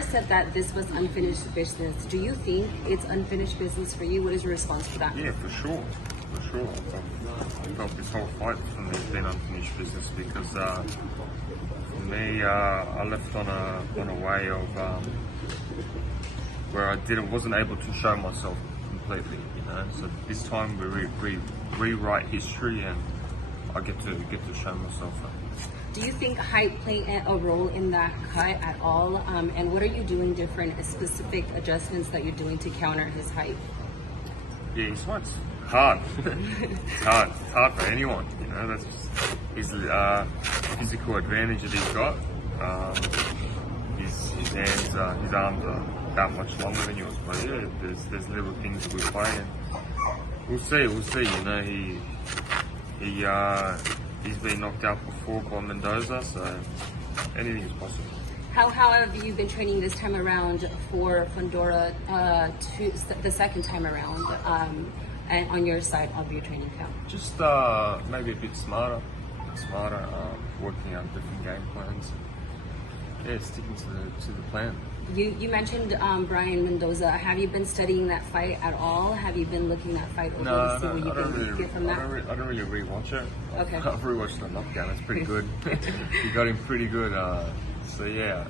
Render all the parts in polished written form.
Fundora said that this was unfinished business. Do you think it's unfinished business for you? What is your response to that? Yeah, for sure. For sure. I felt this whole fight for me has been unfinished business because for me, I left on a way of where I wasn't able to show myself completely, you know. So this time we rewrite history, and I get to show myself. Do you think height played a role in that cut at all? And what are you doing different, specific adjustments that you're doing to counter his height? Yeah, his fight's hard. It's hard. It's hard for anyone, you know. That's just his physical advantage that he's got. His hands, his arms are that much longer than yours. But yeah, there's little things that we play, and we'll see. You know, he's been knocked out before by Mendoza, so anything is possible. How have you been training this time around for Fundora the second time around, and on your side of your training camp? Just maybe a bit smarter, working out different game plans. Yeah, sticking to the plan. You mentioned Brian Mendoza. Have you been studying that fight at all? Have you been looking at fight over to see what you can get from that? I don't really rewatch it. Okay. I've rewatched the knockdown. It's pretty good. You got him pretty good. So yeah,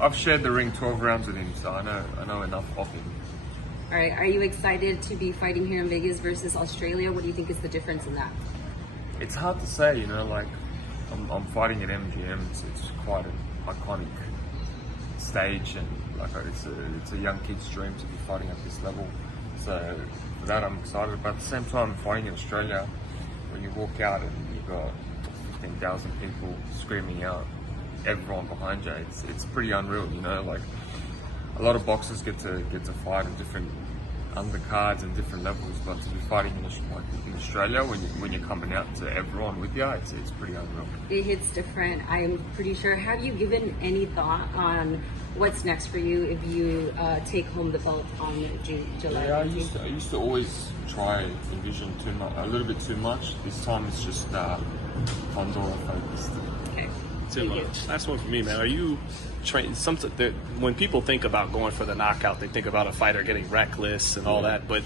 I've shared the ring 12 rounds with him, so I know enough of him. All right. Are you excited to be fighting here in Vegas versus Australia? What do you think is the difference in that? It's hard to say, you know. Like I'm fighting at MGM. It's quite an iconic stage, and like it's a young kid's dream to be fighting at this level. So for that, I'm excited. But at the same time, fighting in Australia, when you walk out and you've got 15,000 people screaming out, everyone behind you, it's pretty unreal, you know. Like a lot of boxers get to fight in different undercards and different levels, but to be fighting in Australia when you're coming out to everyone with you, it's pretty unreal. It hits different, I'm pretty sure. Have you given any thought on what's next for you if you take home the belt on July? Yeah, I used to always try envision a little bit too much. This time it's just Fundora focused. Okay. Too much. Last one for me, man. Are you trained? When people think about going for the knockout, they think about a fighter getting reckless and all that. But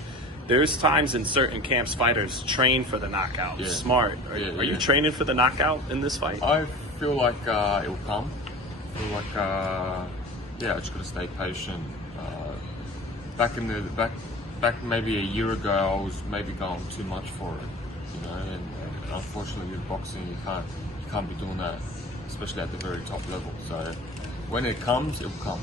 there's times in certain camps, fighters train for the knockout. Yeah. Smart. Are you training for the knockout in this fight? I feel like it will come. I feel like I just gotta stay patient. Back maybe a year ago, I was maybe going too much for it, you know. And unfortunately, with boxing, you can't be doing that, especially at the very top level. So when it comes, it will come.